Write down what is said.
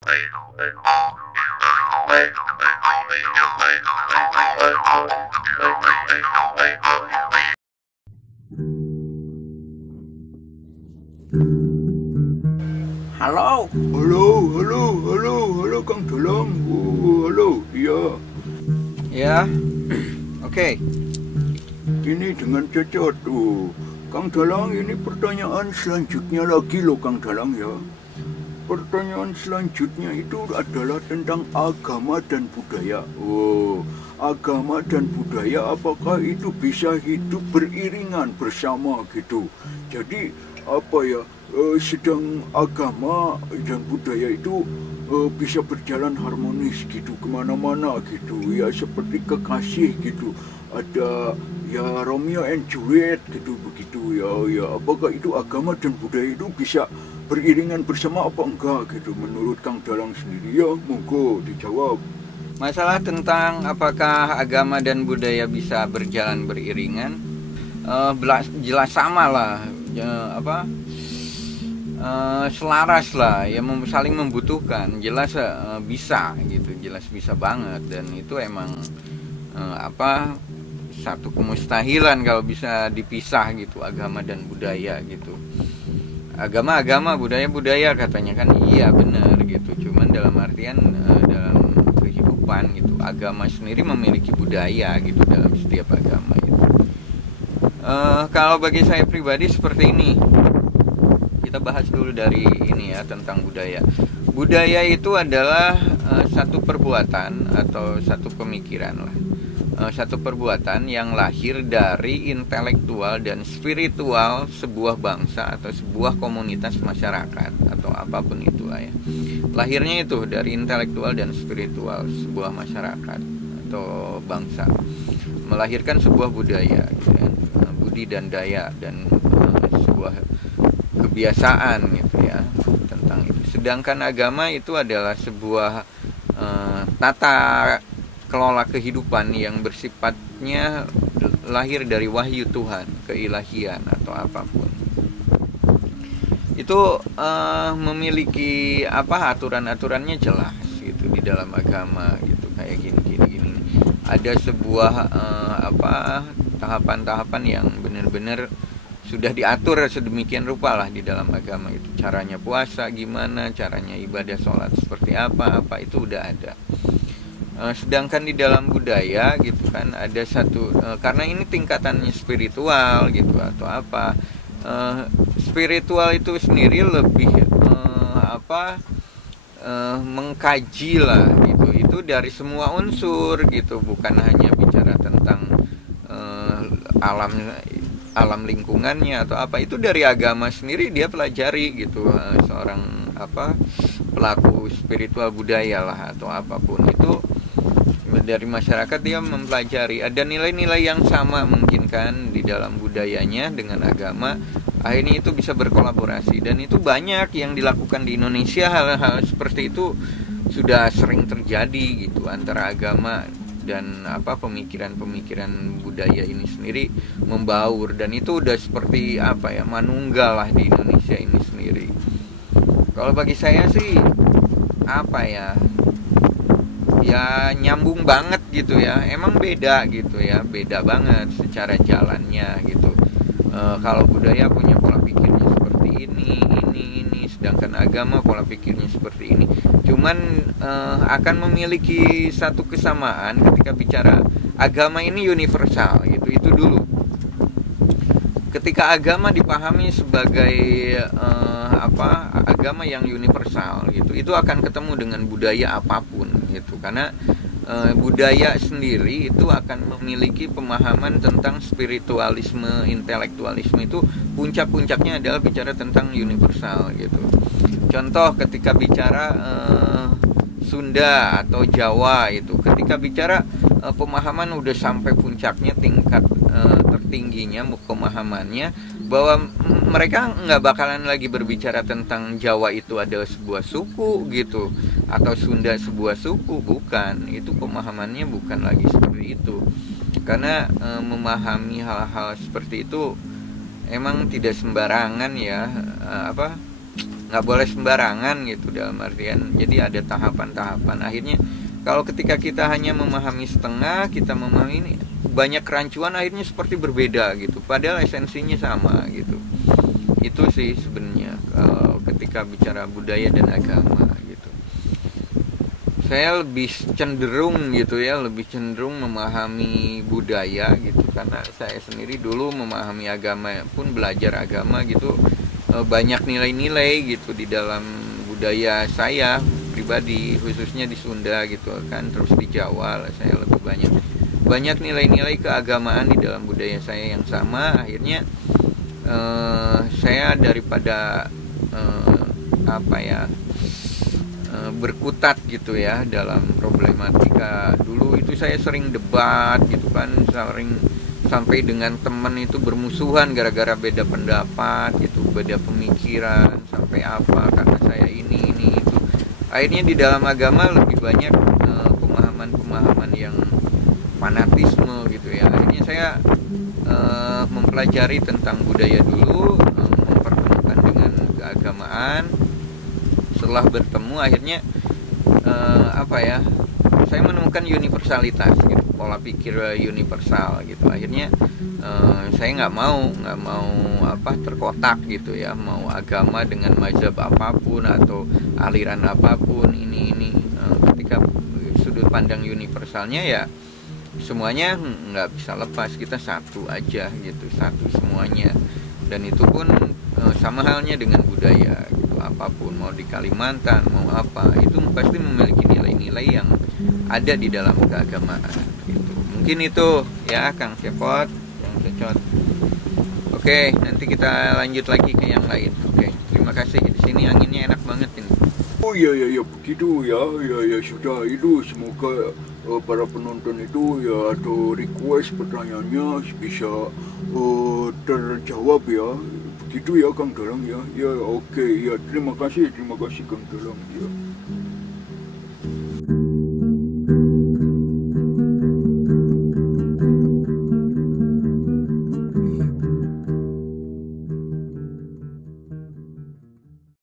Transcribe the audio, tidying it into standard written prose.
Halo, Kang Dalang. Halo, iya. Ya, oke. Ini dengan Cecot tuh. Kang Dalang, ini pertanyaan selanjutnya lagi loh Kang Dalang ya. Pertanyaan selanjutnya itu adalah tentang agama dan budaya. Oh, agama dan budaya apakah itu bisa hidup beriringan bersama gitu. Jadi apa ya, sedang agama dan budaya itu bisa berjalan harmonis gitu kemana-mana gitu ya, seperti kekasih gitu, ada ya Romeo and Juliet gitu begitu ya, apakah itu agama dan budaya itu bisa beriringan bersama apa enggak gitu menurut Kang Dalang sendiri ya, monggo dijawab. Masalah tentang apakah agama dan budaya bisa berjalan beriringan, jelas sama lah, selaras lah, ya saling membutuhkan, jelas bisa gitu, jelas bisa banget, dan itu emang satu kemustahilan kalau bisa dipisah gitu agama dan budaya gitu. Agama budaya katanya kan, iya benar gitu, cuman dalam artian dalam kehidupan gitu, agama sendiri memiliki budaya gitu dalam setiap agama gitu. Kalau bagi saya pribadi seperti ini, kita bahas dulu dari ini ya, tentang budaya. Budaya itu adalah satu perbuatan atau satu pemikiran lah, satu perbuatan yang lahir dari intelektual dan spiritual sebuah bangsa atau sebuah komunitas masyarakat atau apapun itulah ya. Lahirnya itu dari intelektual dan spiritual sebuah masyarakat atau bangsa, melahirkan sebuah budaya gitu ya, budi dan daya dan sebuah kebiasaan gitu ya tentang itu. Sedangkan agama itu adalah sebuah tata kelola kehidupan yang bersifatnya lahir dari wahyu Tuhan, keilahian atau apapun. Itu memiliki aturan-aturannya jelas gitu di dalam agama gitu, kayak gini. Ada sebuah tahapan-tahapan yang benar-benar sudah diatur sedemikian rupa lah di dalam agama itu. Caranya puasa gimana, caranya ibadah sholat seperti apa itu udah ada. Sedangkan di dalam budaya gitu kan ada satu, karena ini tingkatannya spiritual gitu atau apa, spiritual itu sendiri lebih mengkaji lah gitu, itu dari semua unsur gitu, bukan hanya bicara tentang alam lingkungannya atau apa, itu dari agama sendiri dia pelajari gitu. Seorang pelaku spiritual budaya lah atau apapun itu, dari masyarakat dia mempelajari, ada nilai-nilai yang sama mungkin kan di dalam budayanya dengan agama, akhirnya itu bisa berkolaborasi. Dan itu banyak yang dilakukan di Indonesia, hal-hal seperti itu sudah sering terjadi gitu antara agama dan pemikiran budaya ini sendiri membaur, dan itu udah seperti manunggal lah di Indonesia ini sendiri. Kalau bagi saya sih ya nyambung banget gitu ya, emang beda gitu ya, beda banget secara jalannya gitu. Kalau budaya punya pola pikirnya seperti ini, sedangkan agama pola pikirnya seperti ini. Cuman akan memiliki satu kesamaan ketika bicara agama ini universal gitu, itu dulu. Ketika agama dipahami sebagai agama yang universal gitu, itu akan ketemu dengan budaya apapun gitu, karena budaya sendiri itu akan memiliki pemahaman tentang spiritualisme, intelektualisme, itu puncak-puncaknya adalah bicara tentang universal gitu. Contoh ketika bicara Sunda atau Jawa itu, ketika bicara pemahaman udah sampai puncaknya, tingkat tertingginya pemahamannya, bahwa mereka nggak bakalan lagi berbicara tentang Jawa itu adalah sebuah suku gitu, atau Sunda sebuah suku, bukan. Itu pemahamannya bukan lagi seperti itu, karena memahami hal-hal seperti itu emang tidak sembarangan ya, nggak boleh sembarangan gitu, dalam artian jadi ada tahapan-tahapan. Akhirnya kalau ketika kita hanya memahami setengah, kita memahami ini banyak kerancuan, akhirnya seperti berbeda gitu, padahal esensinya sama gitu. Itu sih sebenarnya ketika bicara budaya dan agama gitu. Saya lebih cenderung gitu ya, lebih cenderung memahami budaya gitu, karena saya sendiri dulu memahami agama pun, belajar agama gitu, banyak nilai-nilai gitu di dalam budaya saya pribadi, khususnya di Sunda gitu kan, terus di Jawa saya lebih banyak nilai-nilai keagamaan di dalam budaya saya yang sama. Akhirnya saya daripada berkutat gitu ya dalam problematika. Dulu itu saya sering debat gitu kan, sering sampai dengan teman itu bermusuhan gara-gara beda pendapat gitu, beda pemikiran, sampai apa karena saya ini itu. Akhirnya di dalam agama lebih banyak pemahaman-pemahaman yang fanatisme gitu ya. Akhirnya saya mempelajari tentang budaya dulu, mempertemukan dengan keagamaan. Setelah bertemu akhirnya saya menemukan universalitas gitu, pola pikir universal gitu. Akhirnya saya nggak mau terkotak gitu ya, mau agama dengan mazhab apapun atau aliran apapun ini ketika sudut pandang universalnya ya semuanya nggak bisa lepas, kita satu aja gitu, satu semuanya. Dan itu pun sama halnya dengan budaya gitu, apapun mau di Kalimantan mau apa, itu pasti memiliki nilai-nilai yang ada di dalam keagamaan gitu. Mungkin itu ya Kang Cepot yang cocok. Oke, nanti kita lanjut lagi ke yang lain. Oke, terima kasih. Di sini anginnya enak banget ini. Oh ya begitu ya sudah, itu semoga para penonton itu ya atau request pertanyaannya bisa terjawab ya, begitu ya Kang Dalang ya. Ya oke ya, terima kasih Kang Dalang ya.